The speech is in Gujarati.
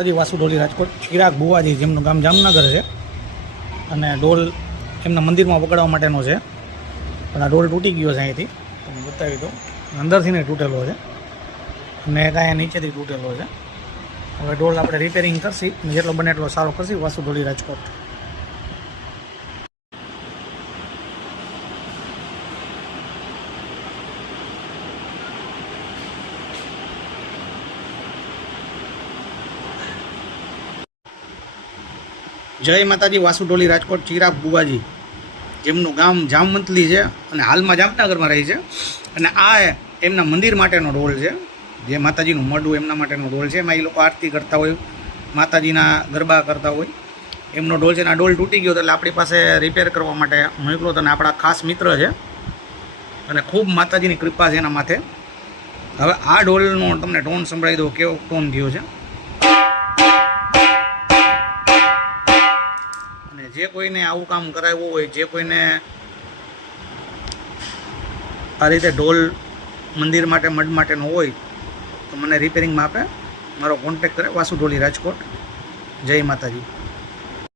વાસુ ઢોલી રાજકોટ ચિરાગ બુવાજી જેમનું ગામ જામનગર છે અને ડોલ એમના મંદિરમાં વગાડવા માટેનો છે, પણ આ ડોલ તૂટી ગયો છે અહીંથી. તમને બતાવી દો, અંદરથી ને તૂટેલો છે અને કાંઈ નીચેથી તૂટેલો છે. હવે ડોલ આપણે રિપેરિંગ કરશી અને જેટલો બને એટલો સારો કરશી. વાસુ ઢોલી રાજકોટ. જય માતાજી. વાસુ ઢોલી રાજકોટ ચિરાગ બુવાજી જેમનું ગામ જામવંતલી છે અને હાલમાં જામનગરમાં રહે છે. અને આ એમના મંદિર માટેનો ડોલ છે, જે માતાજીનું મઢું એમના માટેનો ડોલ છે. એમાં એ લોકો આરતી કરતા હોય, માતાજીના ગરબા કરતા હોય, એમનો ડોલ છે. અને આ ડોલ તૂટી ગયો એટલે આપણી પાસે રિપેર કરવા માટે મોકલો. અને આપણા ખાસ મિત્ર છે અને ખૂબ માતાજીની કૃપા છે એના માથે. હવે આ ડોલનો તમને ટોન સંભળાવી દો, કેવો ટોન થયો છે. અને જે કોઈને આવું કામ કરાવવું હોય, જે કોઈને આ રીતે ઢોલ મંદિર માટે મઢ માટેનો હોય, તો મને રિપેરિંગમાં આપે, મારો કોન્ટેક્ટ કરે. વાસુ ઢોલી રાજકોટ. જય માતાજી.